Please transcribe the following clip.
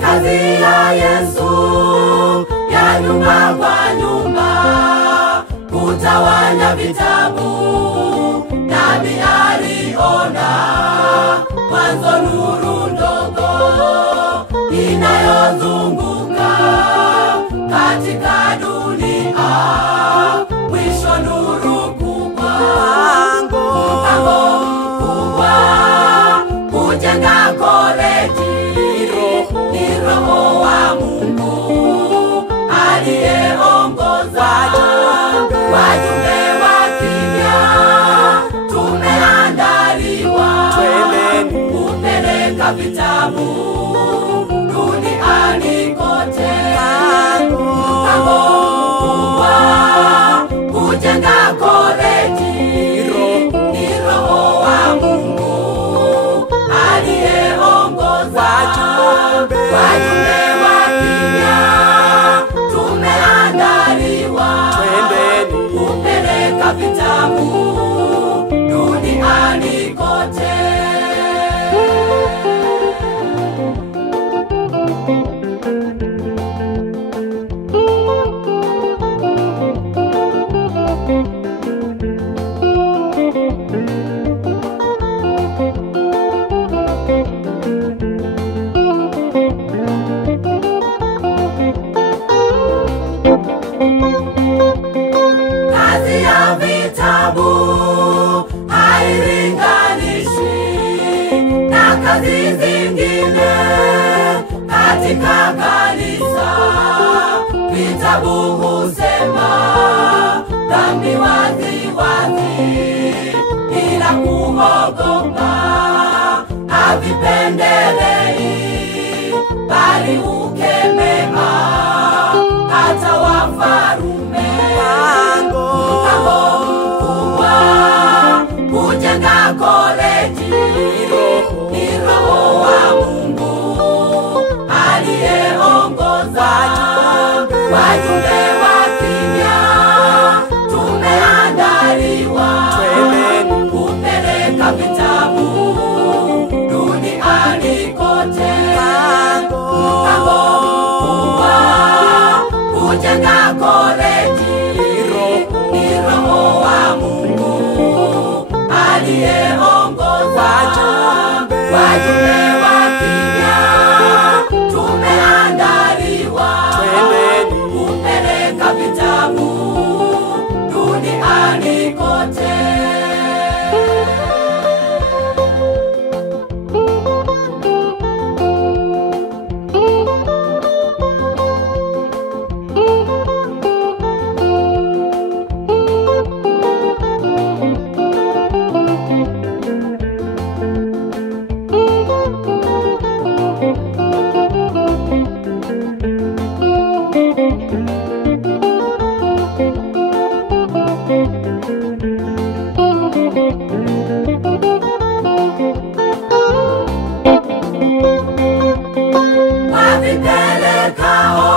kazi ya Yesu ya nyumba kwa nyumba, kutawanya vitabu. Nabii aliona mwanzo nuru ndogo inayozunguka katika dunia, mwisho nuru kubwa. Mpango mkubwa kujenga koleji, ni Roho wa Mungu aliyeongoza. Wajumbe wa kimya tumeandaliwa kupeleka vitabu duniani kote. Mpango mkubwa kujenga koleji, ni Roho wa Mungu aliyeongoza. Wajumbe wa kimya tumeandaliwa kupeleka vitabu duniani kote. Kazi ya vitabu hailinganishwi na kazi zingine katika kanisa. Vitabu husema dhambi wazi wazi bila kuogopa, havipendelei bali hukemea hata wafarume. Mpango mkubwa kujenga koleji, ni Roho wa Mungu aliyeongoza. Wajumbe wa kimya tumeandaliwa kupeleka vitabu duniani kote. Mpango mkubwa kujenga koleji, ni Roho wa Mungu aliyeongoza. Wajumbe wa kimya tumeandaliwa kupeleka vitabu duniani kote. Wavipelekao